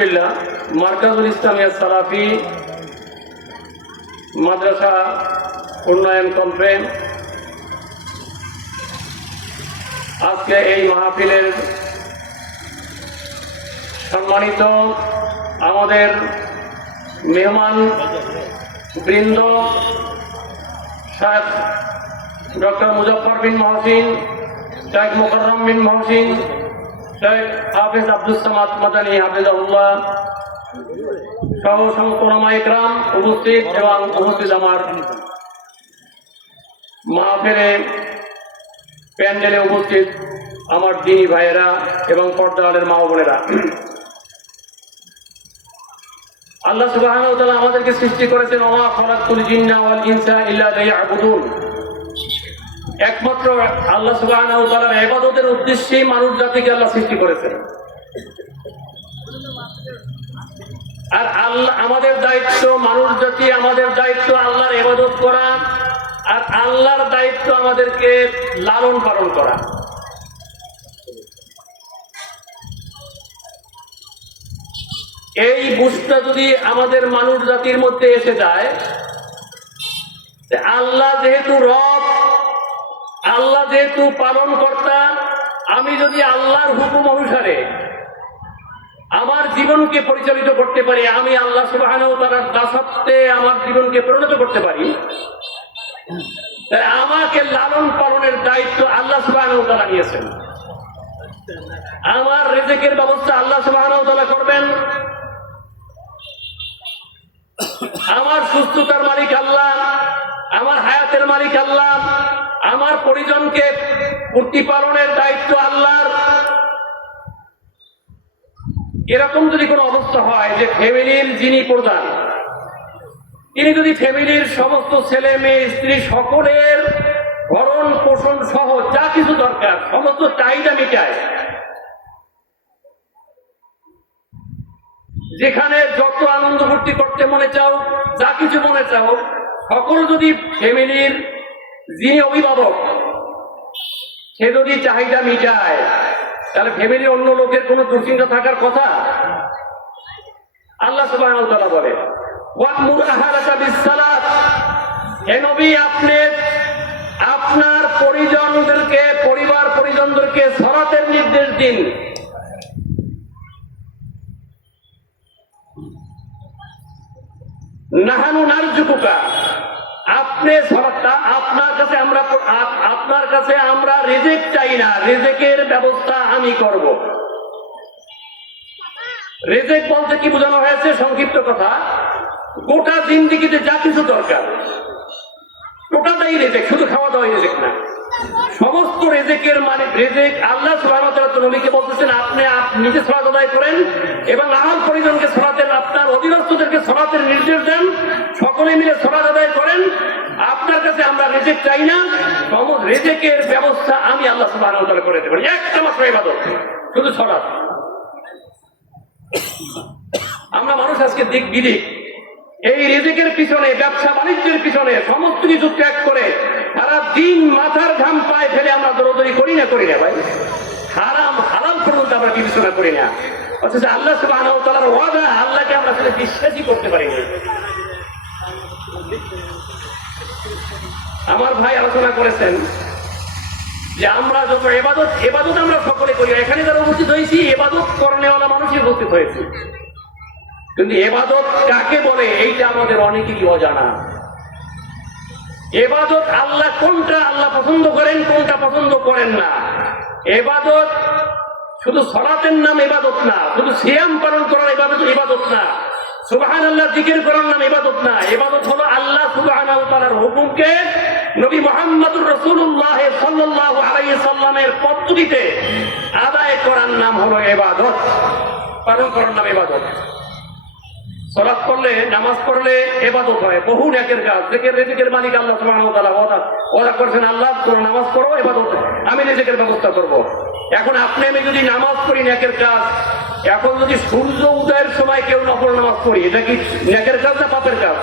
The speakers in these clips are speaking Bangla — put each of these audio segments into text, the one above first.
মার্কাজুল ইসলামিয়া সালাফি মাদ্রাসা উন্নয়ন কনফারেন্স আজকে এই মাহফিলের সম্মানিত আমাদের মেহমান বৃন্দ শেখ ডক্টর মুজফফর বিন মহসিন, শেখ মুকররম বিন মহসিন, শেখ হাফেজ আব্দুস সামাদ মাদানী হাফেজাহুল্লাহ সহ সমস্ত ওলামা ইকরাম উপস্থিত এবং উপস্থিত আমার মাহফিলে প্যান্ডেলে উপস্থিত আমার দ্বীনী ভাইয়েরা এবং পর্দারের মা বোনেরা, আল্লাহ সুবহানাহু ওয়া তাআলা আমাদেরকে সৃষ্টি করেছেন ওয়া খালাকুল জিন্না ওয়াল ইনসা ইল্লা লিয়াবুদুন। একমাত্র আল্লাহ সুবহানাহু ওয়া তাআলার ইবাদতের উদ্দেশ্যেই মানুষ জাতিকে আল্লাহ সৃষ্টি করেছেন। আর আল্লাহ আমাদের দায়িত্ব, মানুষ জাতি আমাদের দায়িত্ব আল্লাহর ইবাদত করা, আর আল্লাহর দায়িত্ব আমাদেরকে লালন পালন করা। এই বুঝটা যদি আমাদের মানুষ জাতির মধ্যে এসে যায়, আল্লাহ যেহেতু রব, আল্লাহ যেহেতু পালন কর্তা, আমি যদি আল্লাহর হুকুম অনুসারে আমার জীবনকে পরিচালিত করতে পারি, আমি আল্লাহ সুবহানাহু ওয়া তাআলার দাসত্বে আমার জীবনকে পরিণত করতে পারি, তাই আমাকে লালন পালনের দায়িত্ব আল্লাহ সুবহানাহু ওয়া তাআলা নিয়েছেন। আমার রিজিকের ব্যবস্থা আল্লাহ সুবহানাহু ওয়া তাআলা করবেন, আমার সুস্থতার মালিক আল্লাহ, আমার হায়াতের মালিক আল্লাহ, আমার পরিজনকে প্রতিপালনের দায়িত্ব আল্লাহর। এরকম যদি কোনো অবস্থা হয় যে ফ্যামিলির যিনি প্রধান, তিনি যদি ফ্যামিলির সমস্ত ছেলে মেয়ে স্ত্রী সকলের ভরণ পোষণ সহ যা কিছু দরকার সমস্ত চাহিদা মিটায়, যেখানে যত আনন্দ ফুর্তি করতে মনে চাও, যা কিছু মনে চাও, সকল যদি ফ্যামিলির যিনি অভিভাবক সে যদি চাহিদা মিটায়, তাহলে ফ্যামিলির অন্য লোকের কোনো দুশ্চিন্তা থাকার কথা? আল্লাহ সুবহানাহু ওয়া তাআলা বলে ওয়া'মুর আহলাকা বিস-সালাত, হে নবী আপনি আপনার পরিজনদেরকে, পরিবার পরিজনদেরকে সালাতের নির্দেশ দিন। নাহানু নারজুকুকা, আপনি সালাতটা আপনার কাছে আমরা রিজিক চাই না, রিজিকের ব্যবস্থা আমি করব। রিজিক বলতে কি বোঝানো হয়েছে? সংক্ষিপ্ত কথা, গোটা জিন্দেগিতে যা কিছু দরকার টোটালটাই রিজিক, শুধু খাওয়া দাওয়া রিজিক না, সমস্ত রিজিকের মানে রিজিক আল্লাহ সুবহানাহু ওয়া তাআলা নবীকে বলতেছেন আপনি নিজে সালাত আদায় করেন এবং আহল পরিজনকে সালাতের, আপনার অধীনস্থদেরকে সালাতের নির্দেশ দেন, সকলে মিলে সালাত আদায় করেন। আপনার কাছে আমরা রিজিক চাই না, সমস্ত রিজিকের ব্যবস্থা আমি আল্লাহ সুবহানাহু ওয়া তাআলা করে দেব। একটা মাত্র ইবাদত, শুধু সালাত। আমরা মানুষ আজকে দিক বিদিক এই রিজিকের পিছনে, ব্যবসা বাণিজ্যের পিছনে সমস্ত কিছু ত্যাগ করে সারা দিন মাথার ঘাম পায়ে ফেলে আমরা দৌড়দৌড়ি করি না ভাই? হারাম হালাল পর্যন্ত আমরা বিবেচনা করি না, অথচ আল্লাহ সুবহানাহু ওয়া তাআলার ওয়াদা, আল্লাহকে আমরা আসলে বিশ্বাসই করতে পারি না। আমার ভাই আলোচনা করেছেন যে আমরা যত এবাদত আমরা সকলে করি, এখানে যারা উপস্থিত হয়েছি এবাদত করনেওয়ালা মানুষই উপস্থিত হয়েছে, কিন্তু এবাদত কাকে বলে এইটা আমাদের অনেকেরই অজানা। এবাদত আল্লাহ কোনটা আল্লাহ পছন্দ করেন, কোনটা পছন্দ করেন না। এবাদত শুধু সালাতের নাম ইবাদত না, শুধু সিয়াম পালন করার ইবাদত না, সুবহানাল্লাহ জিকির করার নাম ইবাদত না। ইবাদত হলো আল্লাহ সুবহানাহু ওয়া তাআলার হুকুমকে নবী মুহাম্মদুর রাসূলুল্লাহ সাল্লাল্লাহু আলাইহি সাল্লামের পদ্ধতিতে আদায় করার নাম হলো ইবাদত, পালন করার নাম ইবাদত। সালাত করলে, নামাজ পড়লে ইবাদত হয়, বহু নেকের কাজ। রিজিকের মালিক আল্লাহ সুবহানাহু ওয়া তাআলা ওয়াদা করেছেন, আল্লাহ তোমরা নামাজ পড়ো, ইবাদত আমি রিজিকের ব্যবস্থা করব। এখন আপনি আমি যদি নামাজ পড়ি নেকের কাজ, এখন যদি সূর্য উদয়ের সময় কেউ নফল নামাজ পড়ি, এটা কি নেকের কাজ না পাপের কাজ?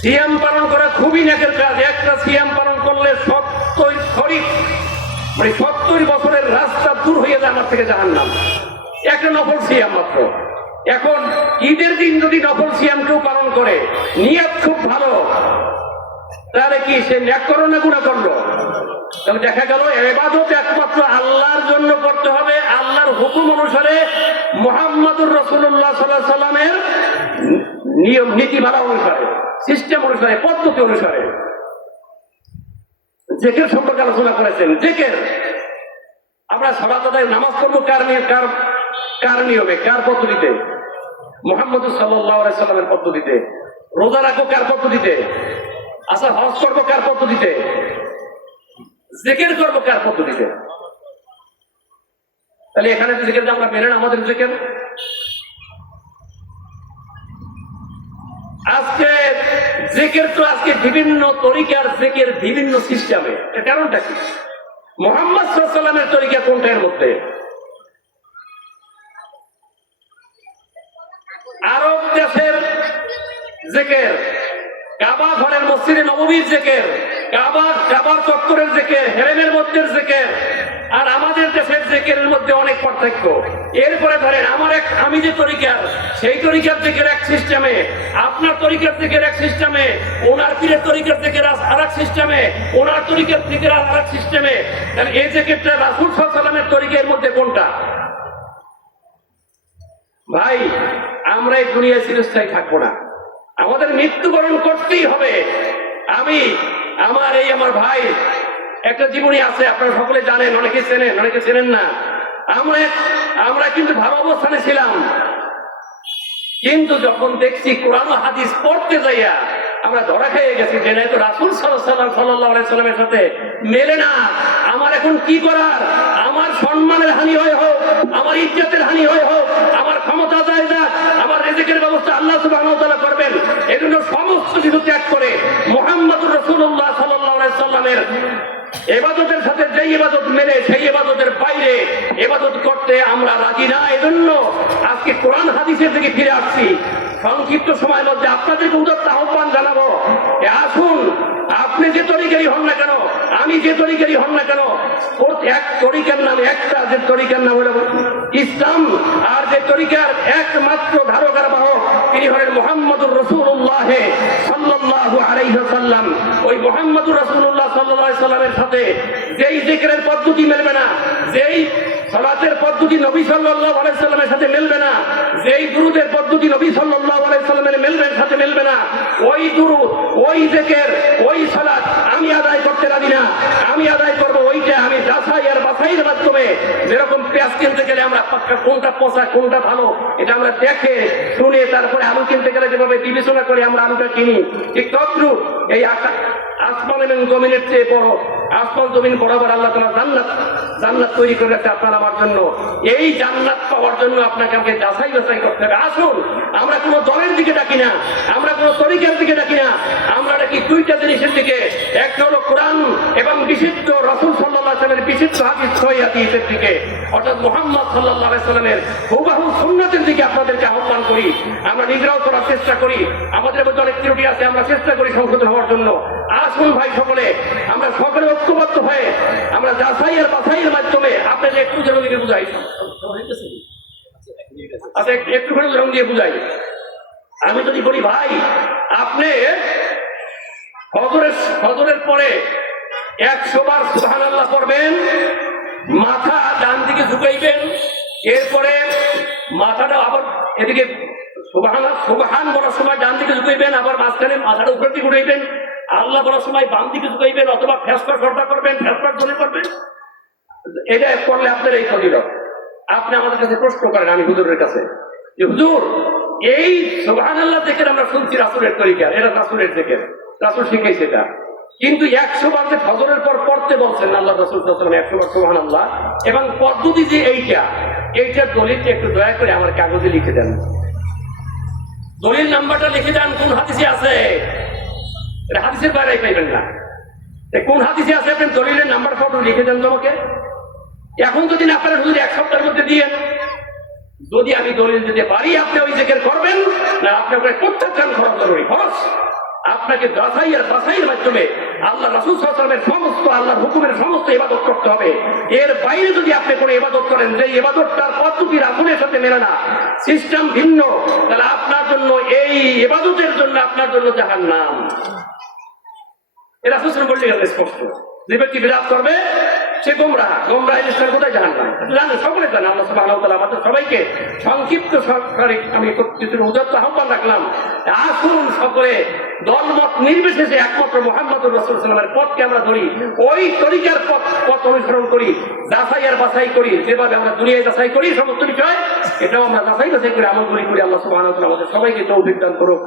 সিয়াম পালন করা খুবই নেকের কাজ। একটা সিয়াম পালন করলে 70 বছরের রাস্তা দূর হয়ে যায় আমার থেকে জাহান্নাম। একটা নফল সিয়াম মাত্র। এখন ঈদের দিন যদি নফল সিয়াম কেউ পালন করে, নিয়ত খুব ভালো, তাহলে কি সে ন্যাক করলো না গুনাহ করলো? তাহলে দেখা গেল ইবাদত একমাত্র আল্লাহর জন্য করতে হবে, আল্লাহর হুকুম অনুসারে, মুহাম্মদুর রাসূলুল্লাহ সাল্লাল্লাহু আলাইহি সাল্লামের নিয়ম নীতিমালা অনুসারে, সিস্টেম অনুসারে, পদ্ধতি অনুসারে। জিকির সম্পর্কে আলোচনা করেছেন। জিকির আমরা সালাত আদায় নামাজ পড়বো কার নিয়মে, কার পদ্ধতিতে? মুহাম্মদ সাল্লাল্লাহু আলাইহি সাল্লামের পদ্ধতিতে। রোজা রাখবো কার পদ্ধতিতে? আচ্ছা, হজ করবো কার পদ্ধতিতে? জিকির করবো কার পদ্ধতিতে? তাহলে এখানে যে জিকির আমরা মেনে না, আমাদের জিকির আজকে জিকির তো আজকে বিভিন্ন তরিকার জিকির, বিভিন্ন সিস্টেমে। এর কারণটা কি? মুহাম্মদ সাল্লাল্লাহু আলাইহি সাল্লামের তরিকা কোনটা এর মধ্যে? আরব দেশের জিকির, কাবা ঘরের মসজিদে নববীর জিকির, কাবার চত্বরের জিকির, হেরেমের মধ্যে জিকির, আর আমাদের দেশের জিকিরের মধ্যে অনেক পার্থক্য। এরপরে ধরেন আমি যে তরিকার, সেই তরিকার জিকির এক সিস্টেমে, আপনার তরিকার জিকির এক সিস্টেমে, ওনার পীরের তরিকার জিকির আর এক সিস্টেমে, ওনার তরিকার জিকির আর এক সিস্টেমে। তাহলে এই জিকিরটা রাসূল সাল্লাল্লাহু আলাইহি সাল্লামের তরিকার মধ্যে কোনটা? ভাই, আমরা এই দুনিয়ায় চিরস্থায়ী থাকবো না, আমাদের মৃত্যুবরণ করতেই হবে। আমার ভাই একটা জীবনী আছে, আপনারা সকলে জানেন, অনেকে চেনেন, অনেকে চেনেন না। আমরা কিন্তু ভালো অবস্থানে ছিলাম, কিন্তু যখন দেখছি কোরআন ও হাদিস পড়তে যাইয়া আমরা ধরা খেয়ে গেছি যে না, তো রাসূল সাল্লাল্লাহু আলাইহি সাল্লামের সাথে মেলে না। আমার এখন কি করার? আমার সম্মানের হানি হয়ে হোক, আমার ইজ্জতের হানি হয়ে হোক, আমার ক্ষমতা যায় না, আমার রিজিকের ব্যবস্থা আল্লাহ সুবহানাহু ওয়া তাআলা করবেন। এজন্য সমস্ত কিছু ত্যাগ করে মুহাম্মদুর রাসূলুল্লাহ সাল্লাল্লাহু আলাইহি সাল্লামের ইবাদতের সাথে যে ইবাদত মেলে, সেই ইবাদতের বাইরে ইবাদত করতে আমরা রাজি না। এজন্য আজকে কোরআন হাদিসের দিকে ফিরে আসছি। সংক্ষিপ্ত সময়ের মধ্যে আপনাদেরকে উদাত্ত আহ্বান জানাবো, আসুন, আপনি যে তরিকারই হন না কেন, আমি যে তরিকারই হন না কেন, এক তরিকার নাম একটা, যে তরিকার নাম হল ইসলাম, আর যে তরিকার একমাত্র ধারকার বাহক তিনি হলেন মুহাম্মদুর রাসূলুল্লাহ সাল্লাল্লাহু আলাইহি ওয়াসাল্লাম। ওই মুহাম্মদুর রাসূলুল্লাহ সাল্লাল্লাহু আলাইহি ওয়াসাল্লামের সাথে যেই জিকিরের পদ্ধতি মেলবে না, যেই সালাতের পদ্ধতি নবী সাল্লাল্লাহু আলাইহি সাল্লামের সাথে মিলবে না, যেই দুরূদের পদ্ধতি নবী সাল্লাল্লাহু আলাইহি সাল্লামের সাথে মিলবে না, ওই দুরূদ, ওই জিকির, ওই সালাত আমি আদায় করতে রাজি না। আমি আদায় করব ওইটা আমি যাচাই আর বাছাইয়ের মাধ্যমে, যেরকম পেঁয়াজ কিনতে গেলে আমরা কোনটা পচা কোনটা ভালো এটা আমরা দেখে শুনে তারপরে আলু কিনতে গেলে যেভাবে বিবেচনা করে আমরা আলুটা কিনি, ঠিক তদ্রূপ এই আসমান এবং জমিনের চেয়ে বড়, আসমান জমিন বরাবর আল্লাহ তাআলা জান্নাত তৈরি করে রাখছে আপনার আমার জন্য। এই জান্নাত পাওয়ার জন্য আপনাকে আমাকে যাচাই বাছাই করতে হবে। আসুন, আমরা কোনো দলের দিকে ডাকি না, আমরা কোনো তরিকার দিকে ডাকি না, আমরা ডাকি দুইটা জিনিসের দিকে। একটা হলো কোরআন এবং বিশুদ্ধ রাসূল সাল্লাল্লাহু আলাইহি ওয়াসাল্লামের বিশুদ্ধ হাদিস, সহিহ হাদিসের দিকে, অর্থাৎ মুহাম্মদ সাল্লাল্লাহু আলাইহি ওয়াসাল্লামের হুবহু সুন্নাতের দিকে আপনাদেরকে আহ্বান করি। আমরা নিজেরাও করার চেষ্টা করি, আমাদের মধ্যে অনেক ত্রুটি আছে, আমরা চেষ্টা করি সংশোধন হওয়ার জন্য। আসুন ভাই, সকলে আমরা সকলে ঐক্যবদ্ধ হয়ে আমরা যাচাই আর বাছাইয়ের মাধ্যমে আপনাদের একটু যেন দিকে বুঝাই, আচ্ছা একটুখানি উদাহরণ দিয়ে বুঝাই। আমি যদি বলি ভাই, আপনি ফজরের পরে 100 বার সুবহানাল্লাহ পড়বেন, মাথা ডান দিকে ঝুঁকাইবেন, এরপরে মাথাটা আবার এদিকে সুবহান বলার সময় ডান দিকে ঝুঁকাইবেন, আবার মাঝখানে মাথাটা উপরের দিকে উঠাইবেন, আল্লাহ বলার সময় বাম দিকে ঝুঁকাইবেন, অথবা ফেসফাস সরটা করবেন, ফেসফাস ধরে করবেন। এটা করলে আপনার এই ফজিলত। আপনি আমাদের কাছে প্রশ্ন করেন, আমি হুজুরের কাছে, যে হুজুর এই সুবহানাল্লাহ জিকির আমরা শুনছি রাসূলের তরিকা, এটা রাসূলের জিকির, রাসূল শিখাইছে এটা, কিন্তু 100 বার যে ফজরের পর পড়তে বলছেন আল্লাহ রাসূল সাল্লাল্লাহু আলাইহি ওয়াসাল্লাম 100 বার সুবহানাল্লাহ, এবং পদ্ধতি যে এইটার দলিলটা একটু দয়া করে আমার কাগজে লিখে দেন, দলিল নাম্বারটা লিখে দেন, কোন হাদিসে আছে, এটা হাদিসের বাইরে পাইবেন না, কোন হাদিসে আছে আপনি দলিলের নাম্বার ফটো লিখে দেন তোমাকে। এখন যদি না পারেন হুজুর 1 সপ্তাহের মধ্যে দিয়েন, যদি আমি দলিল দিতে পারি আপনি ওই জিকির করবেন, না আপনি ওখানে প্রত্যেকখান খরচ জরুরি খরচ, আপনাকে যাচাই আর বাছাইয়ের মাধ্যমে আল্লাহ রাসূল সাল্লাল্লাহু আলাইহি ওয়াসাল্লামের সমস্ত আল্লাহর হুকুমের সমস্ত ইবাদত করতে হবে। এর বাইরে যদি আপনি কোনো ইবাদত করেন যে ইবাদতটার পদ্ধতি রাসূলের সাথে মেলে না, সিস্টেম ভিন্ন, তাহলে আপনার জন্য এই ইবাদতের জন্য আপনার জন্য জাহান্নাম। এরা রাসূল বলতে গেছে স্পষ্ট, যে ব্যক্তি বিরাট করবে সে গোমরাহ, গোমরাহ স্থান কোথায় জাহান্নাম। জানেন, সকলে জানেন। আল্লাহ সুবহানাহু ওয়া তাআলা আমাদের সবাইকে সংক্ষিপ্ত সরকারে আমি কিছু উদাত্ত আহ্বান রাখলাম, আসুন সকলে দলমত নির্বিশেষে একমাত্র মুহাম্মদুর রাসূলুল্লাহ সাল্লাল্লাহু আলাইহি ওয়াসাল্লামের পথকে আমরা ধরি, ওই তরিকার পথ অনুসরণ করি, যাচাই আর বাছাই করি। যেভাবে আমরা দুনিয়ায় যাচাই করি সমস্ত বিষয়, এটাও আমরা যাচাই বাছাই করে আমল করি। আল্লাহ সুবহানাহু ওয়া তাআলা আমাদের সবাইকে তৌফিক দান করুক।